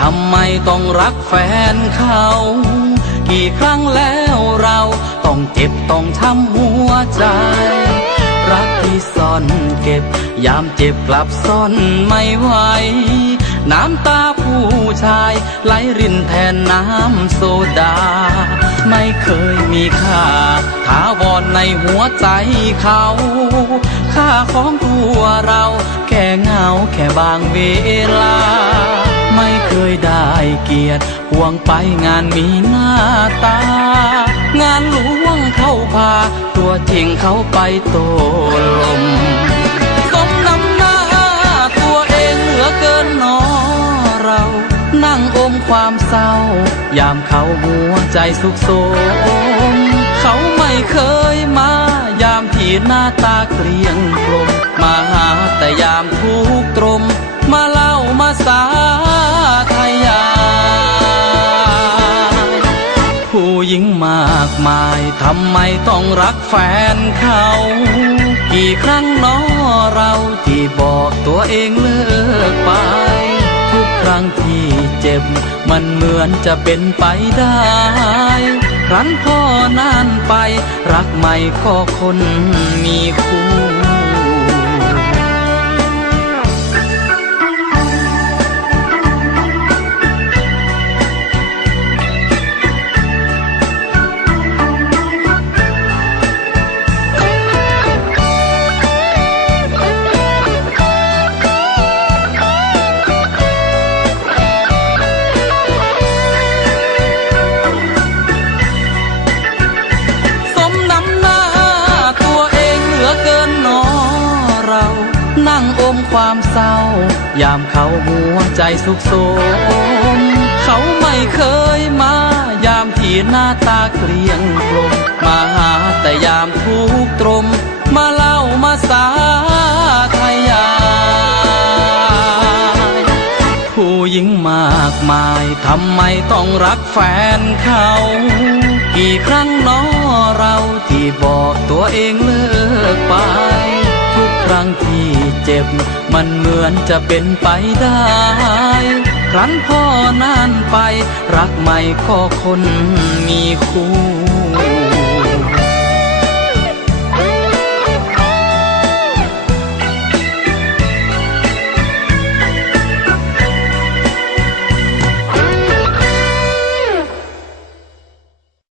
ทำไมต้องรักแฟนเขา กี่ครั้งแล้วเราต้องเจ็บต้องช้ำหัวใจ รักที่ซ่อนเก็บ ยามเจ็บกลับซ่อนไม่ไหว น้ำตาผู้ชายไหลรินแทนน้ำโซดา ไม่เคยมีค่าถาวรในหัวใจเขาค่าของตัวเรา แค่เงาแค่บางเวลา ไม่เคยได้เกียรติห่วงไปงานมีหน้าตา งานหลวงเข้าพา ตัวจริงเขาไปโตลมสมน้ำหน้าตัวเองเหลือเกินนอเรา นั่งอมความเศร้า ยามเขาหัวใจสุขโสม เขาไม่เคยมายามที่หน้าตาเกลียง หญิงมากมายทำไมต้องรักแฟนเขา กี่ครั้งน้อเราที่บอกตัวเองเลิกไป ทุกครั้งที่เจ็บ มันเหมือนจะเป็นไปได้ ครั้นพ่อนานไป รักใหม่ก็คนมีคู่ นั่งอมความเศร้า ยามเขาหัวใจสุขโสม เขาไม่เคยมา ยามที่หน้าตาเกลียงกลม มาหาแต่ยามทุกตรม มาเล่ามาสาทยายผู้หญิงมากมายทำไมต้องรักแฟนเขา กี่ครั้งน้อเราที่บอกตัวเองเลิกไป ทุกครั้งที่ เจ็บ มันเหมือนจะเป็นไปได้ ครั้นพ่อนานไป รักใหม่ก็คนมีคู่